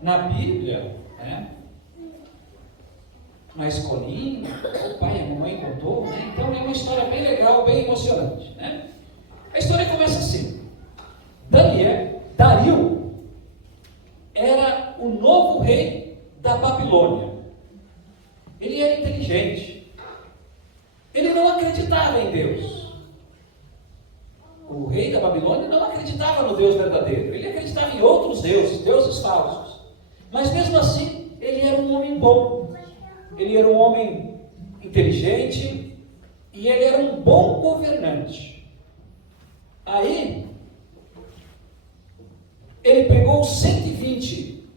na Bíblia, né? Na escolinha, o pai e a mamãe contou, né? Então é uma história bem legal, bem emocionante, né? A história começa assim: Dario era o novo rei da Babilônia. Ele era inteligente. Ele não acreditava em Deus. O rei da Babilônia não acreditava no Deus verdadeiro. Ele acreditava em outros deuses, deuses falsos. Mas mesmo assim, ele era um homem bom. Ele era um homem inteligente e ele era um bom governante. Aí, ele pegou 120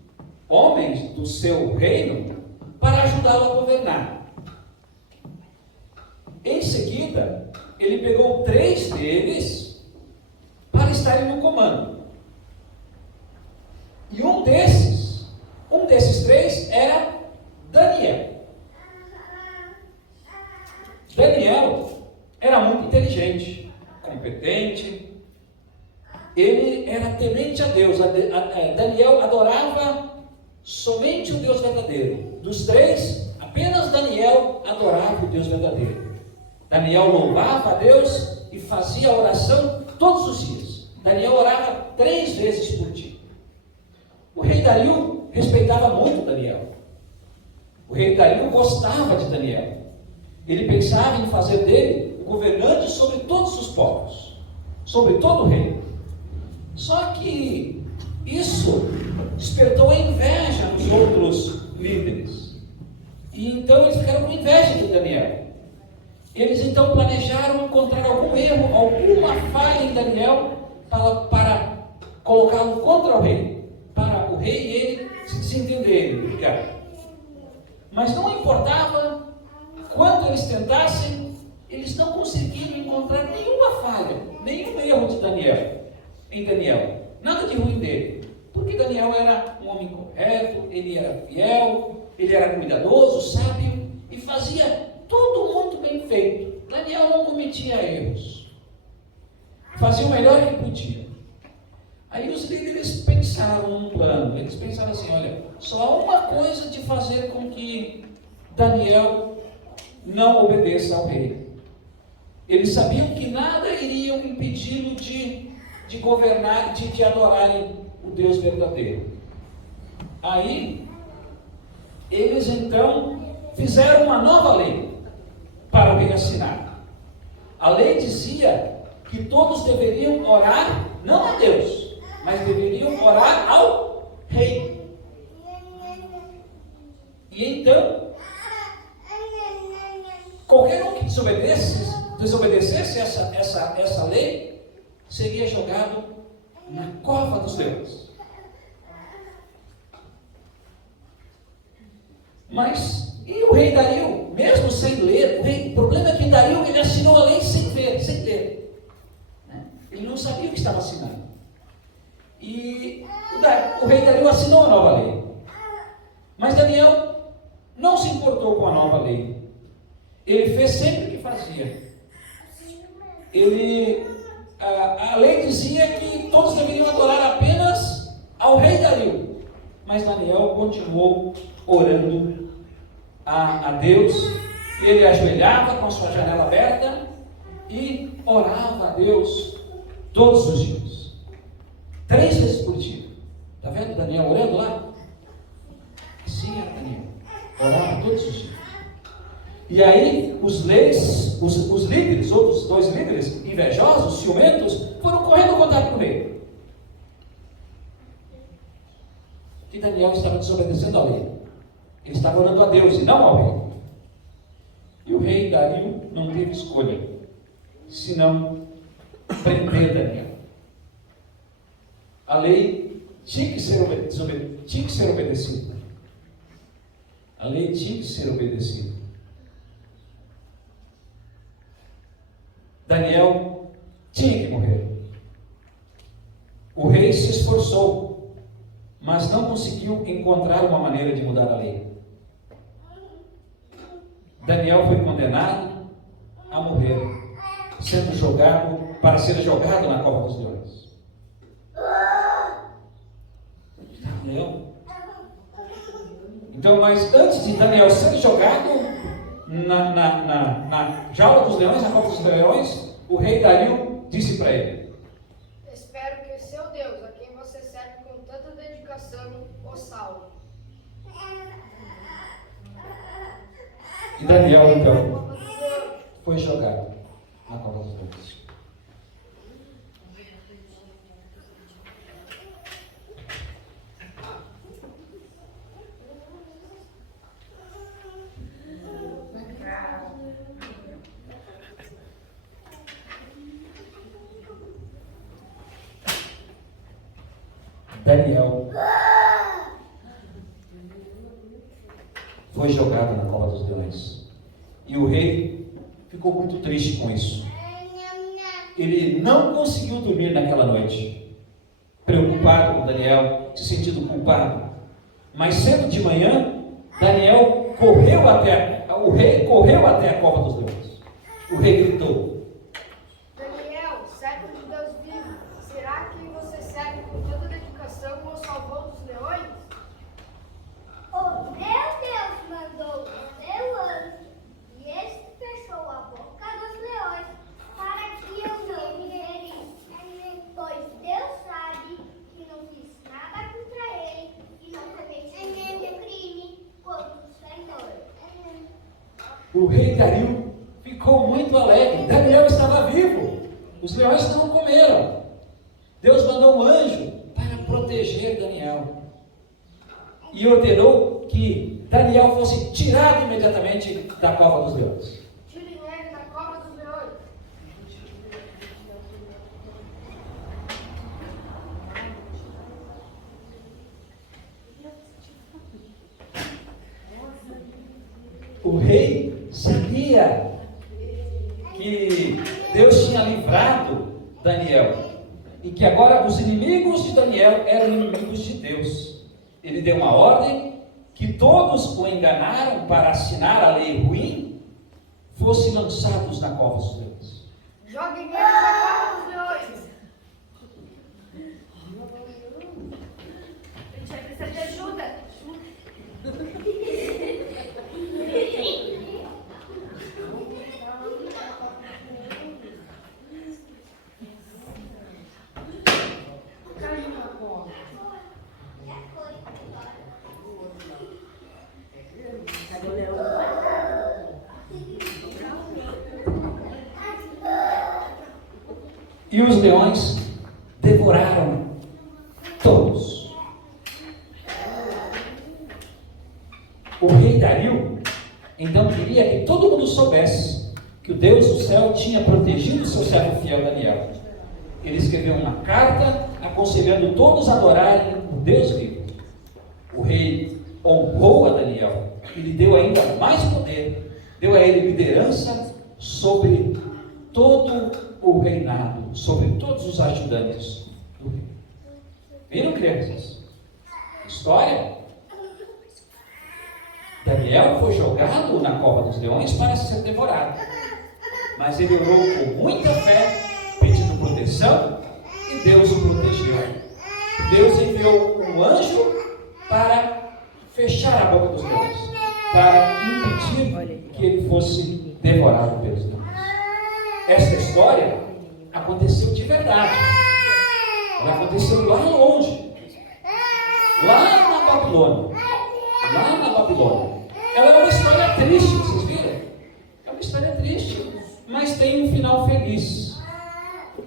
homens do seu reino para ajudá-lo a governar. Em seguida, ele pegou 3 deles para estarem no comando. E um desses 3 era Daniel. Daniel era muito inteligente, competente, ele era temente a Deus. Daniel adorava somente o Deus verdadeiro. Dos 3, apenas Daniel adorava o Deus verdadeiro. Daniel louvava a Deus e fazia oração todos os dias. Daniel orava 3 vezes por dia. O rei Dario respeitava muito Daniel. O rei Dario gostava de Daniel. Ele pensava em fazer dele o governante sobre todos os povos, sobre todo o reino. Só que isso despertou a inveja nos outros líderes. E então eles ficaram com inveja de Daniel. Eles então planejaram encontrar algum erro, alguma falha em Daniel para colocá-lo contra o rei, para o rei e ele se desentenderem, brigar. Mas não importava quanto eles tentassem, eles não conseguiram encontrar nenhuma falha, nenhum erro de Daniel, em Daniel, nada de ruim dele, porque Daniel era um homem correto, ele era fiel, ele era cuidadoso, sábio e fazia tudo muito bem feito. Daniel não cometia erros, fazia o melhor que podia. Aí os líderes pensaram num plano, eles pensaram assim: olha, só há uma coisa de fazer com que Daniel não obedeça ao rei. Eles sabiam que nada iriam impedi-lo de governar, de adorarem o Deus verdadeiro. Aí, eles então fizeram uma nova lei para o rei assinar. A lei dizia que todos deveriam orar, não a Deus, mas deveriam orar ao rei. E então, qualquer um que desobedecesse essa lei, seria jogado na cova dos leões. Mas, e o rei Dario, mesmo sem ler, o problema é que Dario, ele assinou a lei sem ler. Ele não sabia o que estava assinando. E o rei Dario assinou a nova lei. Mas Daniel não se importou com a nova lei. Ele fez sempre o que fazia. A lei dizia que todos deveriam adorar apenas ao rei Dario. Mas Daniel continuou orando a Deus. Ele ajoelhava com a sua janela aberta e orava a Deus todos os dias. 3 vezes por dia. Está vendo Daniel orando lá? Sim, era Daniel. Orava todos os dias. E aí os líderes, outros 2 líderes, invejosos, ciumentos, foram correndo contar para o rei que Daniel estava desobedecendo a lei. Ele estava orando a Deus e não ao rei. E o rei Dario não teve escolha, senão prender Daniel. A lei tinha que ser obedecida. A lei tinha que ser obedecida. Daniel tinha que morrer. O rei se esforçou, mas não conseguiu encontrar uma maneira de mudar a lei. Daniel foi condenado a morrer, para ser jogado na cova dos leões. Daniel Então, mas antes de Daniel ser jogado na jaula dos leões, na cova dos leões, o rei Dario disse para ele: espero que seu Deus, a quem você serve com tanta dedicação, o salve. E Daniel, então, foi jogado na cova dos leões. Daniel foi jogado na cova dos leões. E o rei ficou muito triste com isso. Ele não conseguiu dormir naquela noite, preocupado com Daniel, se sentindo culpado. Mas cedo de manhã, o rei correu até a cova dos leões. O rei gritou: Daniel, servo de Deus vivo, será que você serve com tanta dedicação o salvou dos leões? O meu Deus mandou o seu anjo, e este fechou a boca dos leões, para que eu não me ferisse. Pois Deus sabe que não fiz nada contra ele, e não cometi nenhum crime contra o Senhor. O rei Dario ficou muito alegre. Daniel estava vivo. Os leões não o comeram. Deus mandou um anjo para proteger Daniel. E ordenou que Daniel fosse tirado imediatamente da cova dos leões. Tirem ele da cova dos leões. O rei sabia que Deus tinha livrado Daniel e que agora os inimigos de Daniel eram inimigos de Deus. Ele deu uma ordem que todos o enganaram para assinar a lei ruim fossem lançados na cova dos leões. Joguem ele na cova dos leões. A gente vai precisar de ajuda. E os leões devoraram todos. O rei Dario então queria que todo mundo soubesse que o Deus do céu tinha protegido o seu servo fiel Daniel. Ele escreveu uma carta aconselhando todos a adorarem o Deus vivo. O rei honrou a Daniel e lhe deu ainda mais poder, deu a ele liderança sobre todo o reinado, sobre todos os ajudantes do rei. Viram, crianças? História? Daniel foi jogado na cova dos leões para ser devorado, mas ele orou com muita fé, pedindo proteção, e Deus o protegeu. Deus enviou um anjo para fechar a boca dos leões, para impedir que ele fosse devorado pelos leões. Essa história aconteceu de verdade. Ela aconteceu lá longe, lá na Babilônia. Lá na Babilônia. Ela é uma história triste, vocês viram? É uma história triste, mas tem um final feliz.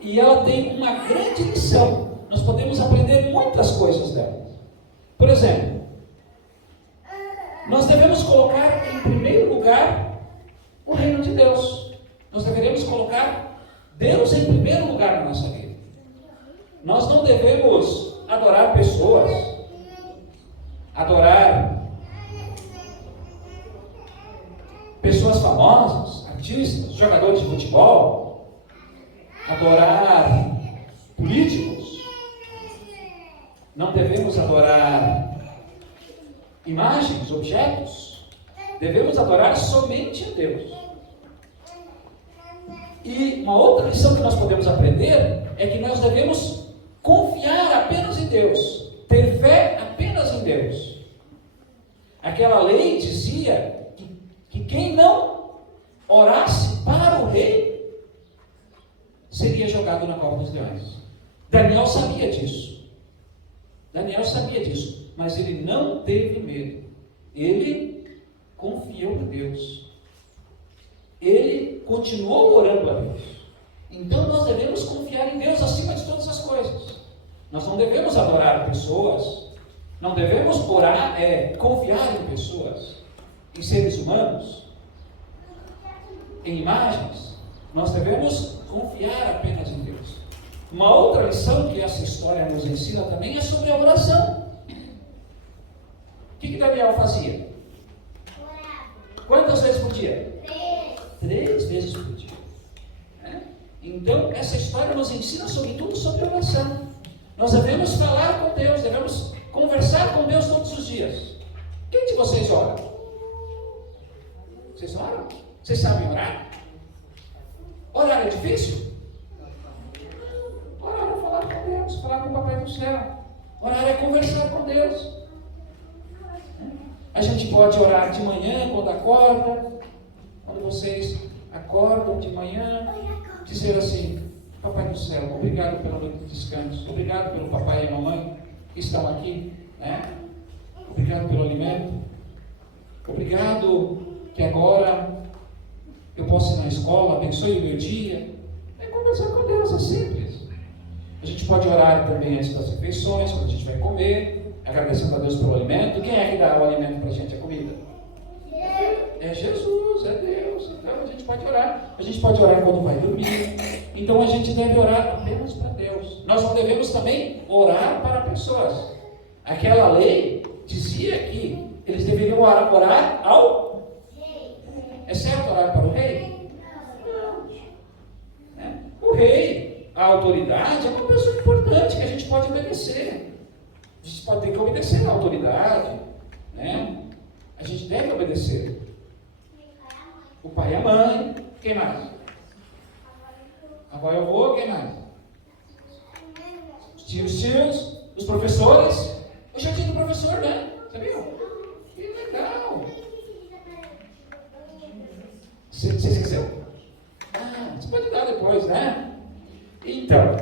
E ela tem uma grande lição. Nós podemos aprender muitas coisas dela. Por exemplo, nós devemos colocar em primeiro lugar o reino de Deus. Nós deveremos colocar Deus em primeiro lugar na nossa vida. Nós não devemos adorar pessoas, adorar pessoas famosas, artistas, jogadores de futebol, adorar políticos. Não devemos adorar imagens, objetos. Devemos adorar somente a Deus. E uma outra lição que nós podemos aprender é que nós devemos confiar apenas em Deus, ter fé apenas em Deus. Aquela lei dizia que quem não orasse para o rei seria jogado na cova dos leões. Daniel sabia disso. Daniel sabia disso, mas ele não teve medo. Ele confiou em Deus. Ele continuou orando a Deus. Então nós devemos confiar em Deus acima de todas as coisas. Nós não devemos adorar pessoas, não devemos orar, confiar em pessoas, em seres humanos, em imagens. Nós devemos confiar apenas em Deus. Uma outra lição que essa história nos ensina também é sobre a oração. O que Daniel fazia? Quantas vezes por dia? 3 vezes por dia. Então, essa história nos ensina sobretudo sobre oração. Nós devemos falar com Deus, devemos conversar com Deus todos os dias. Quem de vocês ora? Vocês oram? Vocês sabem orar? Orar é difícil? Orar é falar com Deus, falar com o Papai do Céu. Orar é conversar com Deus. A gente pode orar de manhã, quando acorda, quando vocês acordam de manhã, dizer assim: Papai do Céu, obrigado pela noite de descanso, obrigado pelo papai e a mamãe que estão aqui, obrigado pelo alimento, obrigado que agora eu posso ir na escola, abençoe o meu dia. É conversar com Deus, é simples. A gente pode orar também antes das refeições, quando a gente vai comer, agradecendo a Deus pelo alimento. Quem é que dá o alimento para a gente, a comida? É Jesus, é Deus. Então a gente pode orar. A gente pode orar quando vai dormir. Então a gente deve orar apenas para Deus. Nós não devemos também orar para pessoas. Aquela lei dizia que eles deveriam orar ao rei. É certo orar para o rei? Não. O rei, a autoridade, é uma pessoa importante que a gente pode obedecer. A gente pode ter que obedecer à autoridade, A gente deve obedecer. O pai e a mãe, quem mais? A avó e o avô, quem mais? Os tios, os professores. Hoje é dia do professor, né? Sabiam? Que legal! Você esqueceu? Você pode dar depois, né? Então,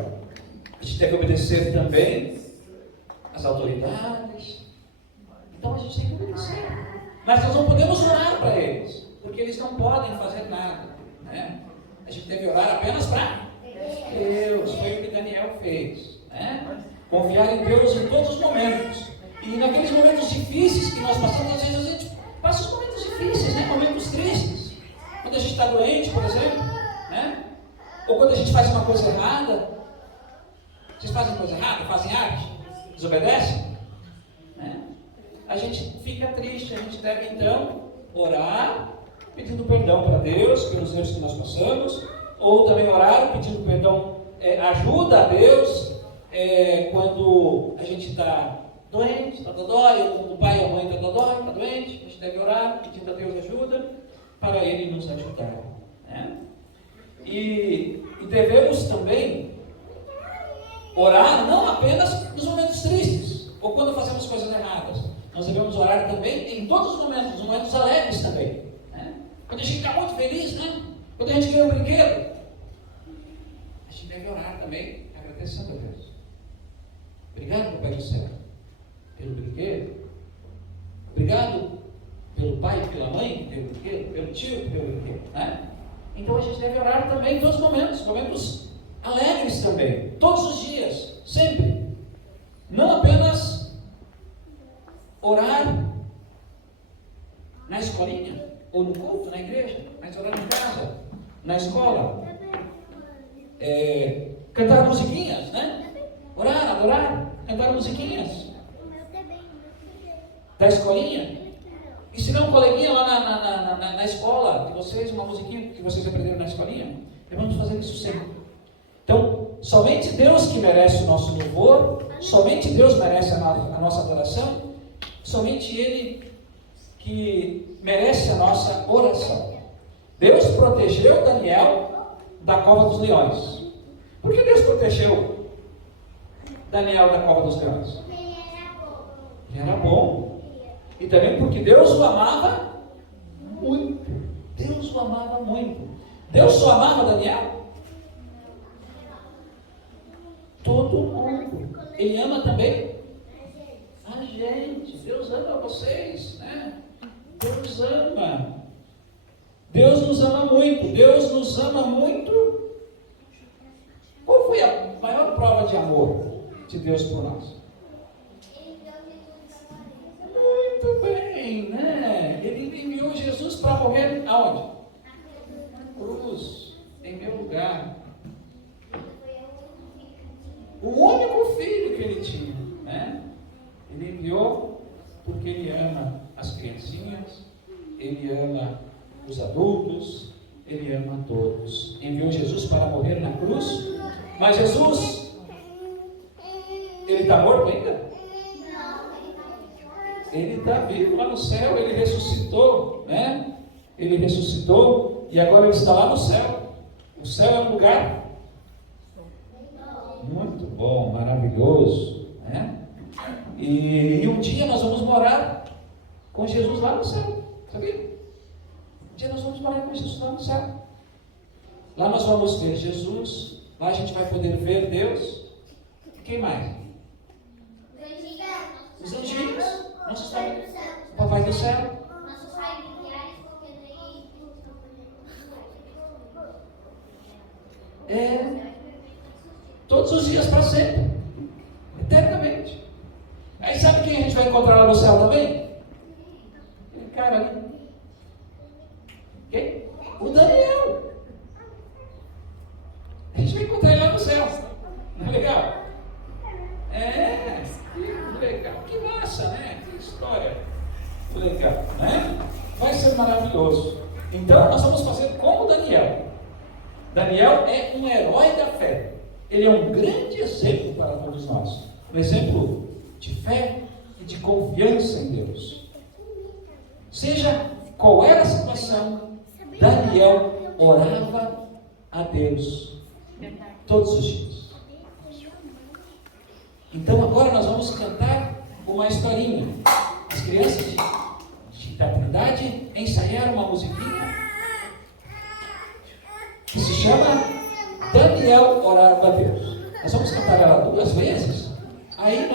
a gente deve obedecer também às autoridades. Então a gente tem que obedecer. Mas nós não podemos orar para eles, porque eles não podem fazer nada, A gente deve orar apenas para Deus. Foi o que Daniel fez, Confiar em Deus em todos os momentos. E naqueles momentos difíceis que nós passamos, às vezes a gente passa os momentos difíceis, Momentos tristes. Quando a gente está doente, por exemplo, Ou quando a gente faz uma coisa errada. Vocês fazem coisa errada? Fazem arte? Desobedecem? A gente fica triste. A gente deve então orar, pedindo perdão para Deus pelos erros que nós passamos, ou também orar pedindo perdão, ajuda a Deus quando a gente está doente, está dodói, ou quando o pai e a mãe está dodói, está doente. A gente deve orar pedindo a Deus ajuda para Ele nos ajudar. E devemos também orar não apenas nos momentos tristes, ou quando fazemos coisas erradas. Nós devemos orar também em todos os momentos, nos momentos alegres também. Quando a gente está muito feliz, Quando a gente ganha um brinquedo, a gente deve orar também, agradecendo a Deus. Obrigado, Papai do Céu, pelo brinquedo. Obrigado pelo pai e pela mãe, pelo brinquedo, pelo tio, pelo brinquedo. Então a gente deve orar também em todos os momentos alegres também, todos os dias, sempre. Não apenas orar na escolinha, ou no culto, na igreja, mas orar em casa, na escola. Cantar musiquinhas, Orar, adorar, cantar musiquinhas. Da escolinha. Ensinar um coleguinha lá na escola de vocês, uma musiquinha que vocês aprenderam na escolinha. Devemos fazer isso sempre. Então, somente Deus que merece o nosso louvor, somente Deus merece a nossa adoração, somente Ele que merece a nossa oração. Deus protegeu Daniel da cova dos leões. Por que Deus protegeu Daniel da cova dos leões? Ele era bom. E também porque Deus o amava muito. Deus o amava muito. Deus só amava Daniel? Todo mundo. Ele ama também a gente. Deus ama vocês, né? Deus ama. Deus nos ama muito. Deus nos ama muito. Qual foi a maior prova de amor de Deus por nós? Muito bem, né? Ele enviou Jesus para morrer aonde? Cruz, em meu lugar. O único filho que ele tinha, né? Ele enviou porque ele ama as criancinhas, ele ama os adultos, ele ama todos. Enviou Jesus para morrer na cruz, mas Jesus, ele está morto ainda? Ele está vivo lá no céu, ele ressuscitou, né? Ele ressuscitou e agora ele está lá no céu. O céu é um lugar muito bom, maravilhoso, né? E um dia nós vamos morar com Jesus lá no céu, sabia? Um dia nós vamos morar com Jesus lá no céu. Lá nós vamos ver Jesus, lá a gente vai poder ver Deus. Quem mais? Os anjinhos. Nossos pais, o Papai do céu. Nossos familiares, porque daí. Todos os dias para sempre, eternamente. Aí sabe quem a gente vai encontrar lá no céu também? Aquele cara ali. Quem? O Daniel. A gente vai encontrar ele lá no céu. Não é legal? Que legal. Que massa, né? Que história. Que legal, né? Vai ser maravilhoso. Então, nós vamos fazer como Daniel. Daniel é um herói da fé. Ele é um grande exemplo para todos nós. Um exemplo de fé e de confiança em Deus. Seja qual era a situação, Daniel orava a Deus todos os dias. Então agora nós vamos cantar uma historinha. As crianças da Trindade ensaiaram uma musiquinha que se chama Daniel orava a Deus. Nós vamos cantar ela 2 vezes. Aí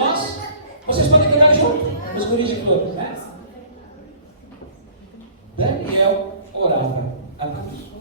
vocês podem cantar junto, os guris de clube, né? Daniel orava a Deus.